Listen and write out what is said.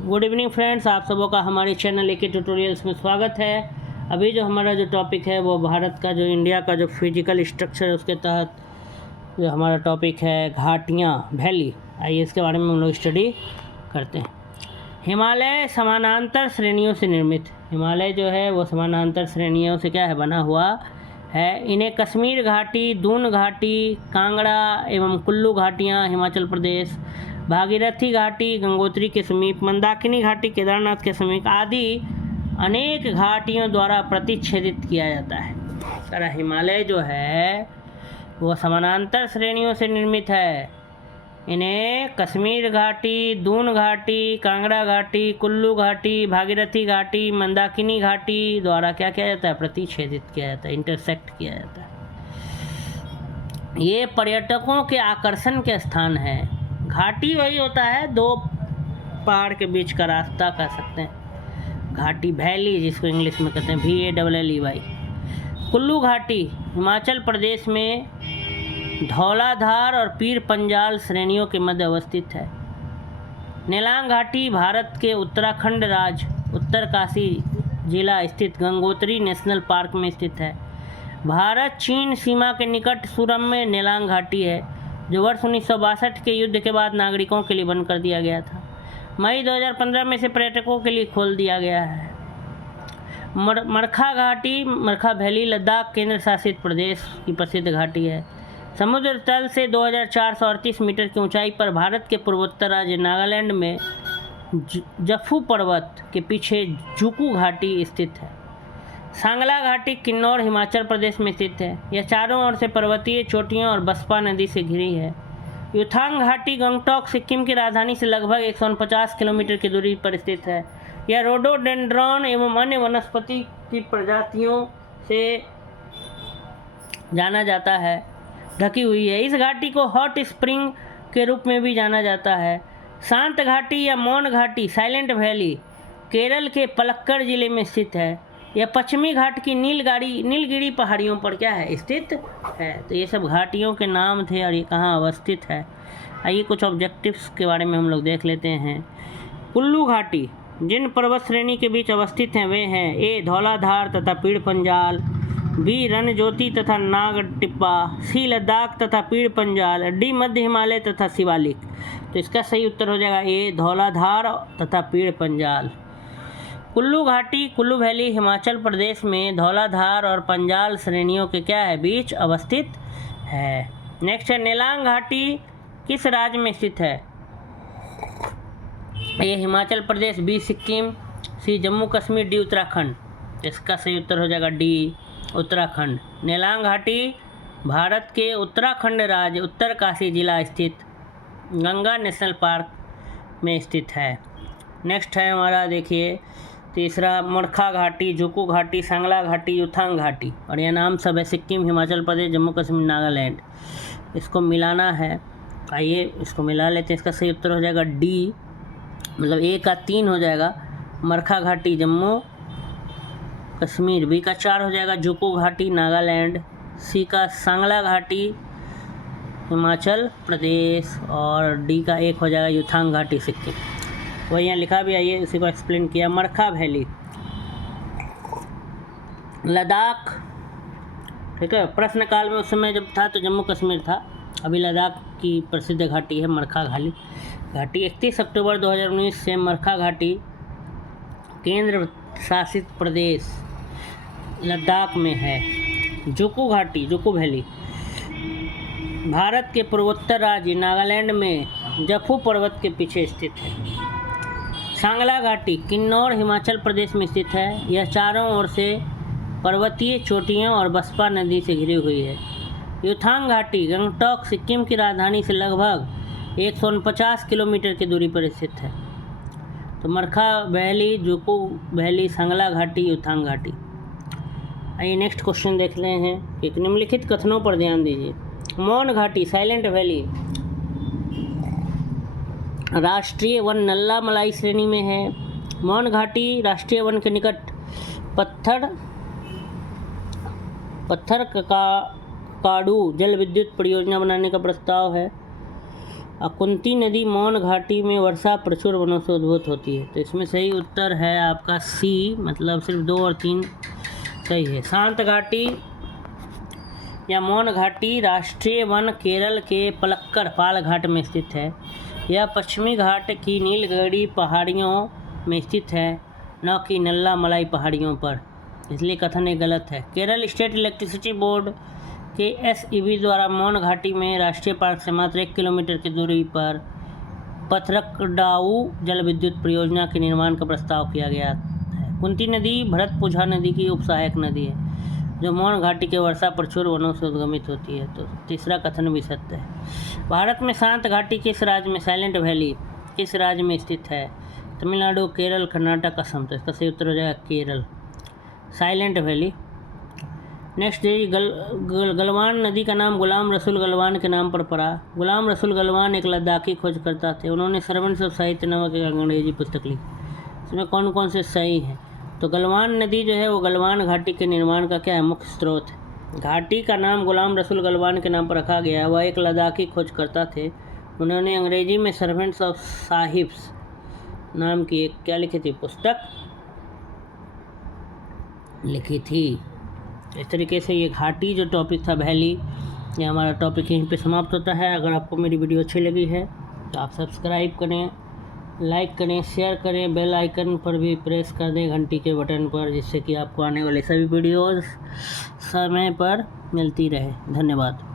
Good evening friends, आप सबों का हमारे चैनल एके ट्यूटोरियल्स में स्वागत है। अभी जो हमारा जो टॉपिक है वो भारत का जो इंडिया का जो फिजिकल स्ट्रक्चर है उसके तहत जो हमारा टॉपिक है घाटियाँ, वैली। आइए इसके बारे में हम लोग स्टडी करते हैं। हिमालय समानांतर श्रेणियों से निर्मित। हिमालय जो है वो समानांतर श्रेणियों से क्या है, बना हुआ है। इन्हें कश्मीर घाटी, दून घाटी, कांगड़ा एवं कुल्लू घाटियाँ हिमाचल प्रदेश, भागीरथी घाटी गंगोत्री के समीप, मंदाकिनी घाटी केदारनाथ के समीप आदि अनेक घाटियों द्वारा प्रतिच्छेदित किया जाता है। सारा हिमालय जो है वो समानांतर श्रेणियों से निर्मित है। इन्हें कश्मीर घाटी, दून घाटी, कांगड़ा घाटी, कुल्लू घाटी, भागीरथी घाटी, मंदाकिनी घाटी द्वारा क्या किया जाता है, प्रतिच्छेदित किया जाता है, इंटरसेक्ट किया जाता है। ये पर्यटकों के आकर्षण के स्थान है। घाटी वही होता है, दो पहाड़ के बीच का रास्ता कह सकते हैं। घाटी, वैली जिसको इंग्लिश में कहते हैं, VALLEY। कुल्लू घाटी हिमाचल प्रदेश में धौलाधार और पीर पंजाल श्रेणियों के मध्य अवस्थित है। नेलांग घाटी भारत के उत्तराखंड राज्य उत्तरकाशी जिला स्थित गंगोत्री नेशनल पार्क में स्थित है। भारत चीन सीमा के निकट सुरम्य नेलांग घाटी है, जो वर्ष 1962 के युद्ध के बाद नागरिकों के लिए बंद कर दिया गया था। मई 2015 में से पर्यटकों के लिए खोल दिया गया है। मरखा घाटी, मरखा वैली लद्दाख केंद्र शासित प्रदेश की प्रसिद्ध घाटी है। समुद्र तल से 2438 मीटर की ऊंचाई पर भारत के पूर्वोत्तर राज्य नागालैंड में जफू पर्वत के पीछे जुकू घाटी स्थित है। सांगला घाटी किन्नौर हिमाचल प्रदेश में स्थित है। यह चारों ओर से पर्वतीय चोटियों और बसपा नदी से घिरी है। युथांग घाटी गंगटोक सिक्किम की राजधानी से लगभग 150 किलोमीटर की दूरी पर स्थित है। यह रोडोडेंड्रॉन एवं अन्य वनस्पति की प्रजातियों से जाना जाता है, ढकी हुई है। इस घाटी को हॉट स्प्रिंग के रूप में भी जाना जाता है। शांत घाटी या मौन घाटी, साइलेंट वैली, केरल के पलक्कड़ जिले में स्थित है। यह पश्चिमी घाट की नीलगिरी पहाड़ियों पर क्या है, स्थित है। तो ये सब घाटियों के नाम थे और ये कहाँ अवस्थित है। आइए कुछ ऑब्जेक्टिव्स के बारे में हम लोग देख लेते हैं। कुल्लू घाटी जिन पर्वत श्रेणी के बीच अवस्थित हैं वे हैं: A धौलाधार तथा पीड़ पंजाल, B रणज्योति तथा नाग टिब्बा, C लद्दाख तथा पीड़ पंजाल, D मध्य हिमालय तथा शिवालिक। तो इसका सही उत्तर हो जाएगा A धौलाधार तथा पीड़ पंजाल। कुल्लू घाटी, कुल्लू वैली हिमाचल प्रदेश में धौलाधार और पंजाल श्रेणियों के क्या है, बीच अवस्थित है। नेक्स्ट है नेलांग घाटी किस राज्य में स्थित है? ये Himachal Pradesh, B Sikkim, C Jammu Kashmir, D Uttarakhand. इसका सही उत्तर हो जाएगा D उत्तराखंड। नेलांग घाटी भारत के उत्तराखंड राज्य उत्तरकाशी जिला स्थित गंगा नेशनल पार्क में स्थित है। नेक्स्ट है हमारा, देखिए तीसरा, मरखा घाटी, जुकू घाटी, सांगला घाटी, युथांग घाटी। और यह नाम सब है सिक्किम, हिमाचल प्रदेश, जम्मू कश्मीर, नागालैंड। इसको मिलाना है, आइए इसको मिला लेते हैं। इसका सही उत्तर हो जाएगा D, मतलब A का 3 हो जाएगा, मरखा घाटी जम्मू कश्मीर। B का 4 हो जाएगा, जुकू घाटी नागालैंड। C का सांगला घाटी हिमाचल प्रदेश। और D का 1 हो जाएगा, युथांग घाटी सिक्किम। वही यहाँ लिखा भी, आइए उसी को एक्सप्लेन किया। मरखा वैली लद्दाख, ठीक है। प्रश्न काल में उस समय जब था तो जम्मू कश्मीर था, अभी लद्दाख की प्रसिद्ध घाटी है मरखा घाटी। 31 अक्टूबर 2019 से मरखा घाटी केंद्र शासित प्रदेश लद्दाख में है। जुकू घाटी, जुकू वैली भारत के पूर्वोत्तर राज्य नागालैंड में जफू पर्वत के पीछे स्थित है। सांगला घाटी किन्नौर हिमाचल प्रदेश में स्थित है। यह चारों ओर से पर्वतीय चोटियों और बसपा नदी से घिरी हुई है। युथांग घाटी गंगटोक सिक्किम की राजधानी से लगभग 149 किलोमीटर की दूरी पर स्थित है। तो मरखा वैली, जुकू वैली, सांगला घाटी, युथांग घाटी। आइए नेक्स्ट क्वेश्चन देख रहे हैं। एक निम्नलिखित कथनों पर ध्यान दीजिए। मौन घाटी, साइलेंट वैली, राष्ट्रीय वन नल्ला मलाई श्रेणी में है। मौन घाटी राष्ट्रीय वन के निकट पत्थर काडू जल विद्युत परियोजना बनाने का प्रस्ताव है। कुंती नदी मौन घाटी में वर्षा प्रचुर वनों से उद्भूत होती है। तो इसमें सही उत्तर है आपका सी, मतलब सिर्फ 2 और 3 सही है। शांत घाटी या मौन घाटी राष्ट्रीय वन केरल के पलक्कड़ पाल घाट में स्थित है। यह पश्चिमी घाट की नीलगिरी पहाड़ियों में स्थित है, न कि नल्ला मलाई पहाड़ियों पर, इसलिए कथन ये गलत है। केरल स्टेट इलेक्ट्रिसिटी बोर्ड के SEB द्वारा मौन घाटी में राष्ट्रीय पार्क से मात्र 1 किलोमीटर की दूरी पर पथरकडाऊ जल विद्युत परियोजना के निर्माण का प्रस्ताव किया गया है। कुंती नदी भरतपुझा नदी की उपसहायक नदी है, जो मौन घाटी के वर्षा प्रचुर वनों से उद्गमित होती है। तो तीसरा कथन भी सत्य है। भारत में शांत घाटी किस राज्य में, साइलेंट वैली किस राज्य में स्थित है? तमिलनाडु, केरल, कर्नाटक, असम। तो इसका सही उत्तर हो जाएगा केरल, साइलेंट वैली। नेक्स्ट है गलवान नदी का नाम गुलाम रसूल गलवान के नाम पर पड़ा। गुलाम रसूल गलवान एक लद्दाखी खोजकर्ता थे। उन्होंने सर्वेंट्स ऑफ साहित्य नामक एक अंग्रेजी पुस्तक लिखी। इसमें कौन कौन से सही हैं? तो गलवान नदी जो है वो गलवान घाटी के निर्माण का क्या है, मुख्य स्रोत है। घाटी का नाम गुलाम रसूल गलवान के नाम पर रखा गया। वह एक लद्दाखी खोजकर्ता थे। उन्होंने अंग्रेजी में सर्वेंट्स ऑफ साहिब्स नाम की एक क्या लिखी थी, पुस्तक लिखी थी। इस तरीके से ये घाटी जो टॉपिक था, वैली, ये हमारा टॉपिक यहीं पे समाप्त होता है। अगर आपको मेरी वीडियो अच्छी लगी है तो आप सब्सक्राइब करें, लाइक करें, शेयर करें, बेल आइकन पर भी प्रेस कर दें घंटी के बटन पर, जिससे कि आपको आने वाले सभी वीडियोज़ समय पर मिलती रहे। धन्यवाद।